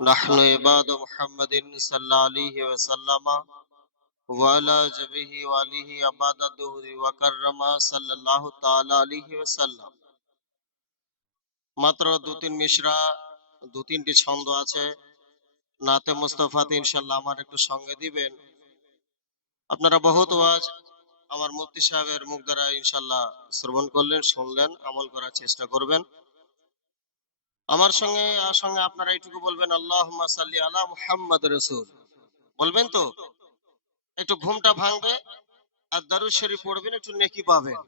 نحن عباد محمد صلى الله عليه وسلم وعلى جبه وعليه عباد الدهر وكرم صلى الله تعالى عليه وسلم। মাত্র দু তিন মিশরা দু তিনটি ছন্দ আছে নাতে মুস্তাফাতে ইনশাআল্লাহ আমার একটু সঙ্গে দিবেন। আপনারা বহুত ওয়াজ আমার মুফতি সাহেবের মুখ দ্বারা ইনশাআল্লাহ শ্রবণ করলেন, শুনলেন, আমল করার চেষ্টা করবেন। আমার সঙ্গে আপনারা এইটুকু বলবেন, আল্লাহুম্মা সাল্লি আলা মুহাম্মদ রাসূল। বলবেন তো? একটু ঘুমটা ভাঙবে আর দারুদ শরীফ পড়বেন, একটু নেকি পাবেন।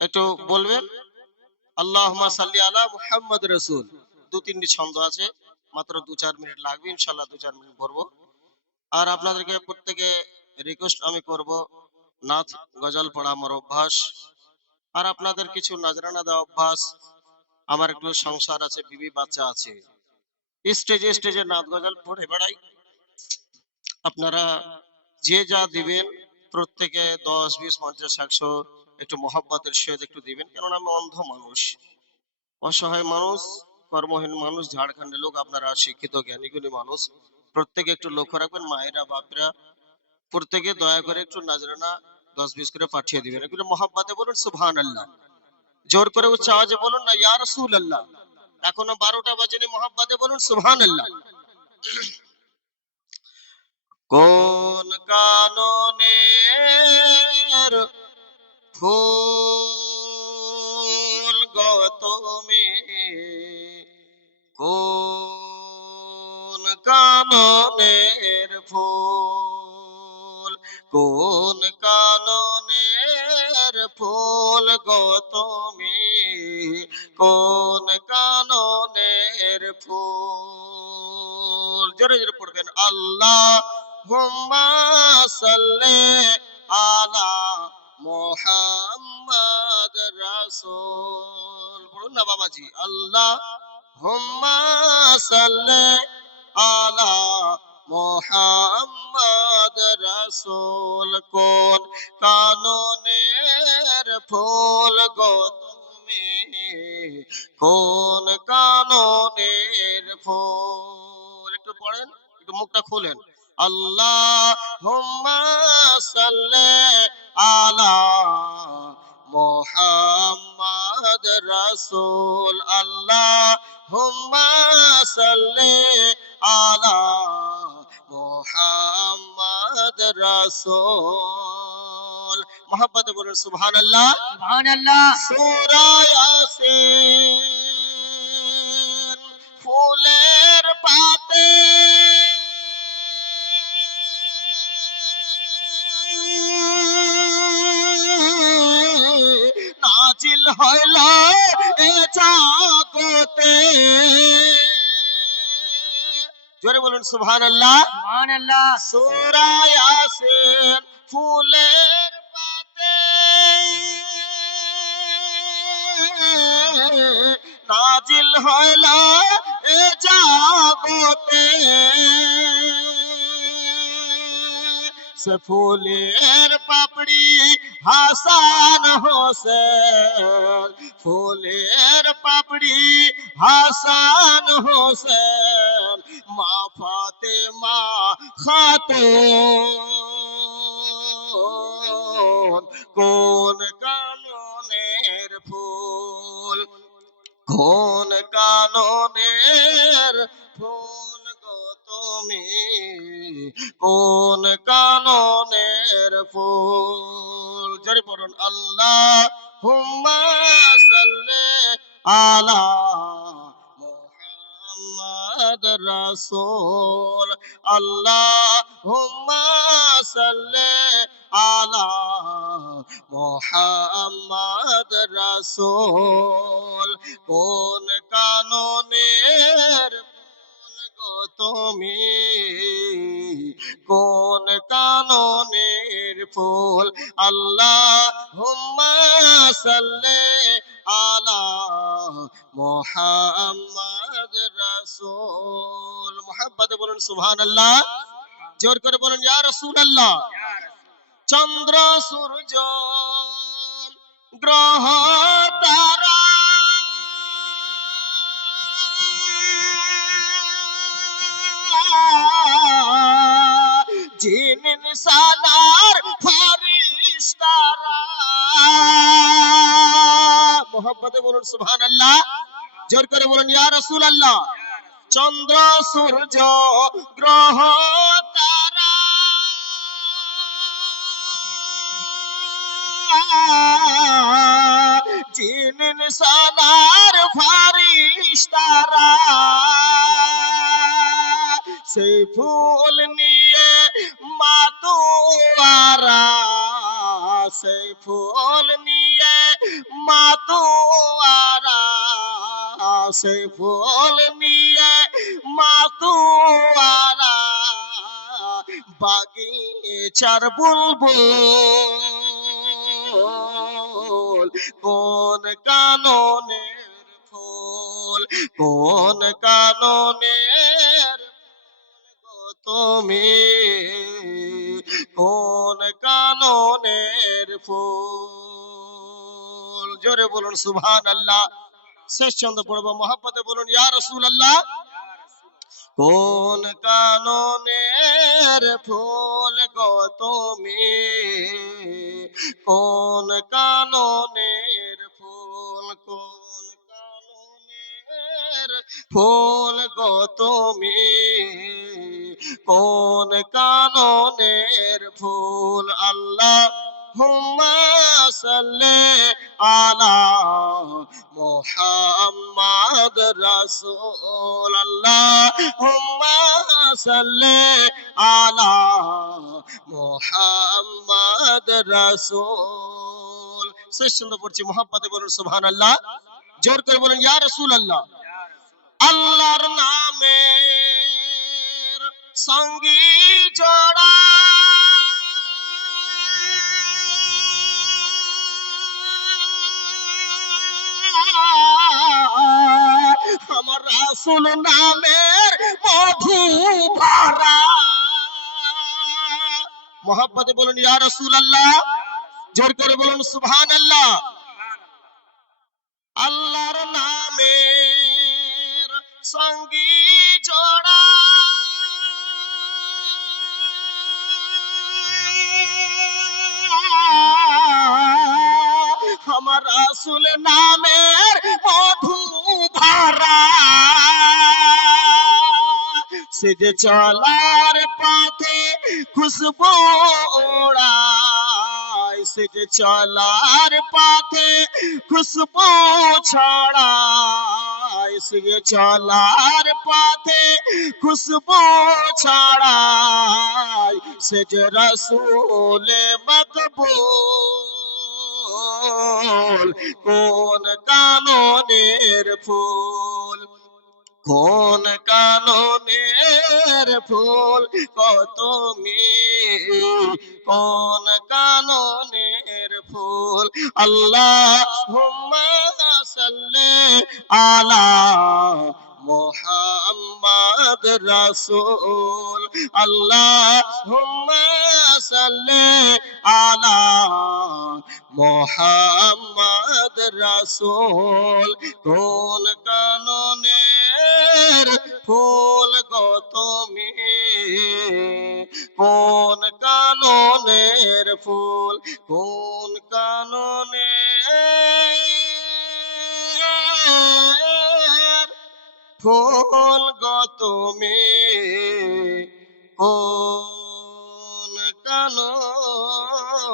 একটু বলবেন আল্লাহুম্মা সাল্লি আলা মুহাম্মদ রাসূল। দু তিনটি ছন্দ আছে, মাত্র 2-4 মিনিট লাগবে, ইনশাআল্লাহ 2-4 মিনিট পড়বো। আর আপনাদেরকে প্রত্যেকে রিকোয়েস্ট আমি করব, নাথ গজল পড়া আমার অভ্যাস, আর আপনাদের কিছু নজরানা দেওয়া অভ্যাস। আমার একটু সংসার আছে, বিবি বাচ্চা আছে, স্টেজে নাথ গজল পড়ে বেড়াই। আপনারা যে যা দিবেন প্রত্যেকে 10, 20, 50, 100 একটু মহব্বতের সহিত একটু দিবেন, কেননা আমি অন্ধ মানুষ, অসহায় মানুষ, কর্মহীন মানুষ, ঝাড়খণ্ডের লোক। আপনারা শিক্ষিত জ্ঞানীগুণী মানুষ, প্রত্যেকে একটু লক্ষ্য রাখবেন। মায়েরা বাপরা প্রত্যেকে দয়া করে একটু নাজরানা 10-20 করে পাঠিয়ে দিবেন। একটু মহব্বতে বলুন সুবহানাল্লাহ, জোর করে উচ্চ আওয়াজে বলুন না ইয়া রাসূলুল্লাহ। এখনো 12টা বাজেনি, মহব্বতে বলুন সুবহানাল্লাহ। কোন কাননের ফুল গো তুমি, কোন কাননের ফুল, কোন কাননের ফুল গো তুমি, কোন কাননের ফুল। জোরে জোরে পড়বেন, আল্লাহুম্মা সাল্লি আলা মুহাম্মদ রাসূল। বলুন না বাবাজি, আল্লাহুম্মা সাল্লি আলা মুহাম্মদ রাসূল। কোন কাননের ফুল গো তুমি, কোন কাননের ফুল। একটু পড়েন, একটু মুখটা খুলেন। আল্লাহুম্মা সাল্লি আলা মুহাম্মদ রাসূল। আল্লাহুম্মা সাল্লি আলা মুহাম্মদ রাসূল। মহব্বতে বলুন সুবহানাল্লাহ, সুবহানাল্লাহ। সূরা ইয়াসিন ফুলের পাতে নাজিল হইল এ জগতে। জোরে বলুন সুবহানাল্লাহ, সুবহানাল্লাহ। সূরা ইয়াসিন ফুলের পাতে নাজিল হইল এ জগতে। সে ফুলের পাপড়ি হাসান হোসেন, ফুলের পাপড়ি হাসান হোসেন, মা ফাতেমা খাতুন। কোন কাননের ফুল, কোন কাননের ফুল গো তুমি, কোন কাননের ফুল। জোরে পড়ুন, আল্লাহুম্মা সাল্লি আলা মুহাম্মদ রাসূল। আল্লাহুম্মা সাল্লি আলা মুহাম্মদ রাসূল। কোন কাননের ফুল গো তুমি, কোন কাননের ফুল। আল্লাহুম্মা সাল্লি আলা মুহাম্মদ রাসূল। মুহাব্বতে বলুন সুবহানাল্লাহ, জোর করে বলুন ইয়া রাসূলুল্লাহ। চন্দ্র সূর্য গ্রহ তারা জিন ইনসানার ফারিস্তারা। মোহাম্মদে বলুন সুবহানাল্লাহ, জোর করে বলুন ইয়া রাসূলুল্লাহ। চন্দ্র সূর্য গ্রহ তারা জিন ইনসানার ফারিস্তারা সেই ফুল নিয়ে মাতোয়ারা, সেই ফুল নিয়ে মাতোয়ারা, সেই ফুল নিয়ে মাতোয়ারা বাগিচার বুলবুল কোন কাননের ফুল, কোন কাননের তুমি, কোন কাননের ফুল। জোরে বলুন সুবহানাল্লাহ। শেষ ছন্দ পড়বো, মহব্বতে বলুন ইয়া রাসূলুল্লাহ। কোন কাননের ফুল গো তুমি, কোন কাননের ফুল, কোন কাননের ফুল গো তুমি, কোন কাননের ফুল। আল্লাহ হুম্মা সাল্লি আলা মুহাম্মাদ রাসূল। আল্লাহুম্মা সাল্লি আলা মুহাম্মাদ রাসূল। শেষ ছন্দ পড়ছি, মুহাব্বতে বলুন সুবহানাল্লাহ, জোর করে বলুন ইয়া রাসূলুল্লাহ। আল্লাহর নামের সঙ্গী জোড়া আমার রাসূল নামের মধু ভরা। মোহাব্বতে বলুন ইয়া রাসূলুল্লাহ, জোর করে বলুন সুবহানাল্লাহ। আল্লাহর নামের সঙ্গী জোড়া আমার রাসূল নামের মধু ভরা। সে যে চলার পথে খুশবু ওড়ায়, সে যে চলার পথে খুশবু ছড়ায়, সে যে চলার পথে খুশবু ছড়ায়, সে যে রাসূল মকবুল কোন কাননের ফুল, কোন কাননের ফুল কত কোন কাননের ফুল। আল্লাহুম্মা সাল্লি আলা মুহাম্মাদ রাসূল। আল্লাহুম্মা সাল্লি আলা মুহাম্মাদ রাসূল। কোন কাননের ফুল গো তুমি, কোন কাননের ফুল, কোন কাননের ফুল গো তুমি, কোন কাননের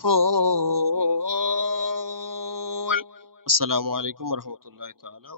ফুল। আসসালামু আলাইকুম ওয়া রাহমাতুল্লাহি তাআলা।